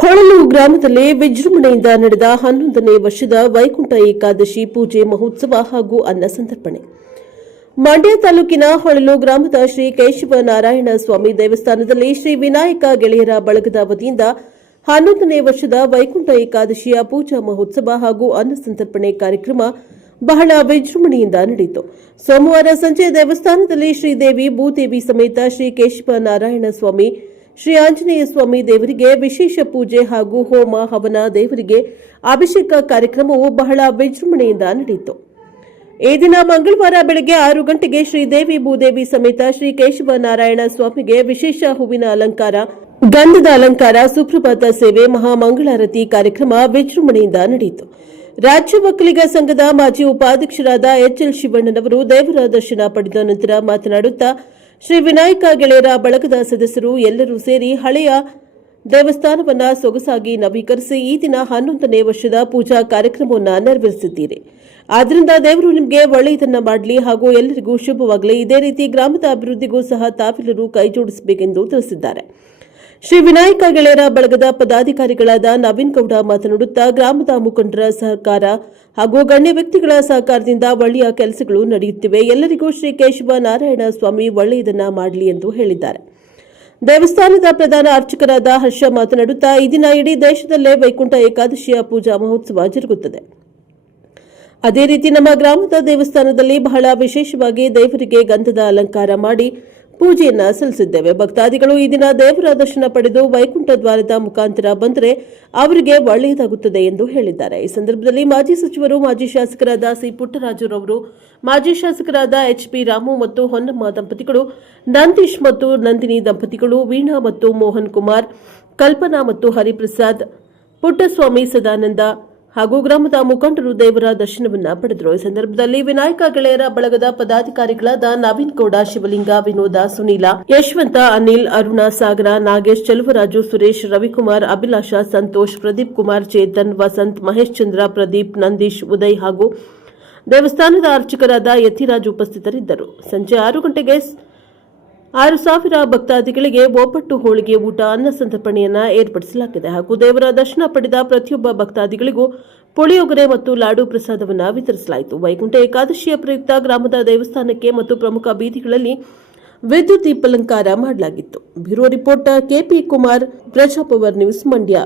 ಹೊಳಲು ಗ್ರಾಮದಲ್ಲಿ ವಿಜೃಂಭಣೆಯಿಂದ ನಡೆದ 11ನೇ ವರ್ಷದ ವೈಕುಂಠ ಏಕಾದಶಿ ಪೂಜೆ ಮಹೋತ್ಸವ ಹಾಗೂ ಅನ್ನ ಸಂತರ್ಪಣೆ. ಮಂಡ್ಯ ತಾಲೂಕಿನ ಹೊಳಲು ಗ್ರಾಮದ ಶ್ರೀ ಕೇಶವನಾರಾಯಣ ಸ್ವಾಮಿ ದೇವಸ್ಥಾನದಲ್ಲಿ ಶ್ರೀ ವಿನಾಯಕ ಗೆಳೆಯರ ಬಳಗದ ವತಿಯಿಂದ 11ನೇ ವರ್ಷದ ವೈಕುಂಠ ಏಕಾದಶಿಯ ಪೂಜಾ ಮಹೋತ್ಸವ ಹಾಗೂ ಅನ್ನ ಸಂತರ್ಪಣೆ ಕಾರ್ಯಕ್ರಮ ಬಹಳ ವಿಜೃಂಭಣೆಯಿಂದ ನಡೆಯಿತು. ಸೋಮವಾರ ಸಂಜೆ ದೇವಸ್ಥಾನದಲ್ಲಿ ಶ್ರೀದೇವಿ ಭೂದೇವಿ ಸಮೇತ ಶ್ರೀ ಕೇಶವನಾರಾಯಣ ಸ್ವಾಮಿ, ಶ್ರೀ ಆಂಜನೇಯ ಸ್ವಾಮಿ ದೇವರಿಗೆ ವಿಶೇಷ ಪೂಜೆ ಹಾಗೂ ಹೋಮ ಹವನ, ದೇವರಿಗೆ ಅಭಿಷೇಕ ಕಾರ್ಯಕ್ರಮವು ಬಹಳ ವಿಜೃಂಭಣೆಯಿಂದ ನಡೆಯಿತು. ಈ ದಿನ ಮಂಗಳವಾರ ಬೆಳಗ್ಗೆ 6 ಗಂಟೆಗೆ ಶ್ರೀದೇವಿ ಭೂದೇವಿ ಸಮೇತ ಶ್ರೀ ಕೇಶವನಾರಾಯಣ ಸ್ವಾಮಿಗೆ ವಿಶೇಷ ಹೂವಿನ ಅಲಂಕಾರ, ಗಂಧದ ಅಲಂಕಾರ, ಸುಪ್ರಭಾತ ಸೇವೆ, ಮಹಾಮಂಗಳಾರತಿ ಕಾರ್ಯಕ್ರಮ ವಿಜೃಂಭಣೆಯಿಂದ ನಡೆಯಿತು. ರಾಜ್ಯ ಒಕ್ಕಲಿಗ ಸಂಘದ ಮಾಜಿ ಉಪಾಧ್ಯಕ್ಷರಾದ ಎಚ್ಎಲ್ ಶಿವಣ್ಣನವರು ದೇವರ ದರ್ಶನ ಪಡೆದ ನಂತರ ಮಾತನಾಡುತ್ತಾ, ಶ್ರೀ ವಿನಾಯಕ ಗೆಳೆಯರ ಬಳಗದ ಸದಸ್ಯರು ಎಲ್ಲರೂ ಸೇರಿ ಹಳೆಯ ದೇವಸ್ಥಾನವನ್ನು ಸೊಗಸಾಗಿ ನವೀಕರಿಸಿ ಈ ದಿನ 11ನೇ ವರ್ಷದ ಪೂಜಾ ಕಾರ್ಯಕ್ರಮವನ್ನು ನೆರವೇರಿಸಿದ್ದೀರಿ. ಆದ್ದರಿಂದ ದೇವರು ನಿಮಗೆ ಒಳ್ಳೆಯದನ್ನ ಮಾಡಲಿ ಹಾಗೂ ಎಲ್ಲರಿಗೂ ಶುಭವಾಗಲಿ. ಇದೇ ರೀತಿ ಗ್ರಾಮದ ಅಭಿವೃದ್ಧಿಗೂ ಸಹ ತಾವೆಲ್ಲರೂ ಕೈಜೋಡಿಸಬೇಕೆಂದು ತಿಳಿಸಿದ್ದಾರೆ. ಶ್ರೀ ವಿನಾಯಕ ಗೆಳೆಯರ ಬಳಗದ ಪದಾಧಿಕಾರಿಗಳಾದ ನವೀನ್ ಗೌಡ ಮಾತನಾಡುತ್ತಾ, ಗ್ರಾಮದ ಮುಖಂಡರ ಸಹಕಾರ ಹಾಗೂ ಗಣ್ಯ ವ್ಯಕ್ತಿಗಳ ಸಹಕಾರದಿಂದ ಒಳ್ಳೆಯ ಕೆಲಸಗಳು ನಡೆಯುತ್ತಿವೆ. ಎಲ್ಲರಿಗೂ ಶ್ರೀ ಕೇಶವನಾರಾಯಣ ಸ್ವಾಮಿ ಒಳ್ಳೆಯದನ್ನ ಮಾಡಲಿ ಎಂದು ಹೇಳಿದ್ದಾರೆ. ದೇವಸ್ಥಾನದ ಪ್ರಧಾನ ಅರ್ಚಕರಾದ ಹರ್ಷ ಮಾತನಾಡುತ್ತಾ, ಈ ದಿನ ಇಡೀ ದೇಶದಲ್ಲೇ ವೈಕುಂಠ ಏಕಾದಶಿಯ ಪೂಜಾ ಮಹೋತ್ಸವ ಜರುಗುತ್ತದೆ. ಅದೇ ರೀತಿ ನಮ್ಮ ಗ್ರಾಮದ ದೇವಸ್ಥಾನದಲ್ಲಿ ಬಹಳ ವಿಶೇಷವಾಗಿ ದೇವರಿಗೆ ಗಂಧದ ಅಲಂಕಾರ ಮಾಡಿ ಪೂಜೆಯನ್ನ ಸಲ್ಲಿಸಿದ್ದೇವೆ. ಭಕ್ತಾದಿಗಳು ಈ ದಿನ ದೇವರ ದರ್ಶನ ಪಡೆದು ವೈಕುಂಠ ದ್ವಾರದ ಮುಖಾಂತರ ಬಂದರೆ ಅವರಿಗೆ ಒಳ್ಳೆಯದಾಗುತ್ತದೆ ಎಂದು ಹೇಳಿದ್ದಾರೆ. ಈ ಸಂದರ್ಭದಲ್ಲಿ ಮಾಜಿ ಸಚಿವರು, ಮಾಜಿ ಶಾಸಕರಾದ ಸಿ ಪುಟ್ಟರಾಜುರವರು, ಮಾಜಿ ಶಾಸಕರಾದ ಎಚ್ಪಿ ರಾಮು ಮತ್ತು ಹೊನ್ನಮ್ಮ ದಂಪತಿಗಳು, ನಂದೀಶ್ ಮತ್ತು ನಂದಿನಿ ದಂಪತಿಗಳು, ವೀಣಾ ಮತ್ತು ಮೋಹನ್ ಕುಮಾರ್, ಕಲ್ಪನಾ ಮತ್ತು ಹರಿಪ್ರಸಾದ್, ಪುಟ್ಟಸ್ವಾಮಿ, ಸದಾನಂದ ಹಾಗೂ ಗ್ರಾಮದ ಮುಖಂಡರು ದೇವರ ದರ್ಶನವನ್ನ ಪಡೆದರು. ಈ ಸಂದರ್ಭದಲ್ಲಿ ವಿನಾಯಕ ಗೆಳೆಯರ ಬಳಗದ ಪದಾಧಿಕಾರಿಗಳಾದ ನವೀನ್ ಗೌಡ, ಶಿವಲಿಂಗ, ವಿನೋದ, ಸುನೀಲ, ಯಶವಂತ, ಅನಿಲ್, ಅರುಣ, ಸಾಗರ, ನಾಗೇಶ್, ಚೆಲುವರಾಜು, ಸುರೇಶ್, ರವಿಕುಮಾರ್, ಅಭಿಲಾಷ, ಸಂತೋಷ್, ಪ್ರದೀಪ್ ಕುಮಾರ್, ಚೇತನ್, ವಸಂತ್, ಮಹೇಶ್ ಚಂದ್ರ, ಪ್ರದೀಪ್, ನಂದೀಶ್, ಉದಯ್ ಹಾಗೂ ದೇವಸ್ಥಾನದ ಅರ್ಚಕರಾದ ಯತಿರಾಜ್ ಉಪಸ್ಥಿತರಿದ್ದರು. ಸಂಜೆ 6 ಗಂಟೆಗೆ 6,000 ಭಕ್ತಾದಿಗಳಿಗೆ ಒಬ್ಬಟ್ಟು, ಹೋಳಿಗೆ ಊಟ, ಅನ್ನ ಸಂತರ್ಪಣೆಯನ್ನು ಏರ್ಪಡಿಸಲಾಗಿದೆ ಹಾಗೂ ದೇವರ ದರ್ಶನ ಪಡೆದ ಪ್ರತಿಯೊಬ್ಬ ಭಕ್ತಾದಿಗಳಿಗೂ ಪುಳಿಯೋಗರೆ ಮತ್ತು ಲಾಡು ಪ್ರಸಾದವನ್ನು ವಿತರಿಸಲಾಯಿತು. ವೈಕುಂಠ ಏಕಾದಶಿಯ ಪ್ರಯುಕ್ತ ಗ್ರಾಮದ ದೇವಸ್ಥಾನಕ್ಕೆ ಮತ್ತು ಪ್ರಮುಖ ಬೀದಿಗಳಲ್ಲಿ ವಿದ್ಯುತ್ ದೀಪಾಲಂಕಾರ ಮಾಡಲಾಗಿತ್ತು. Bureau reporter KP Kumar, Praja Power news, Mandya.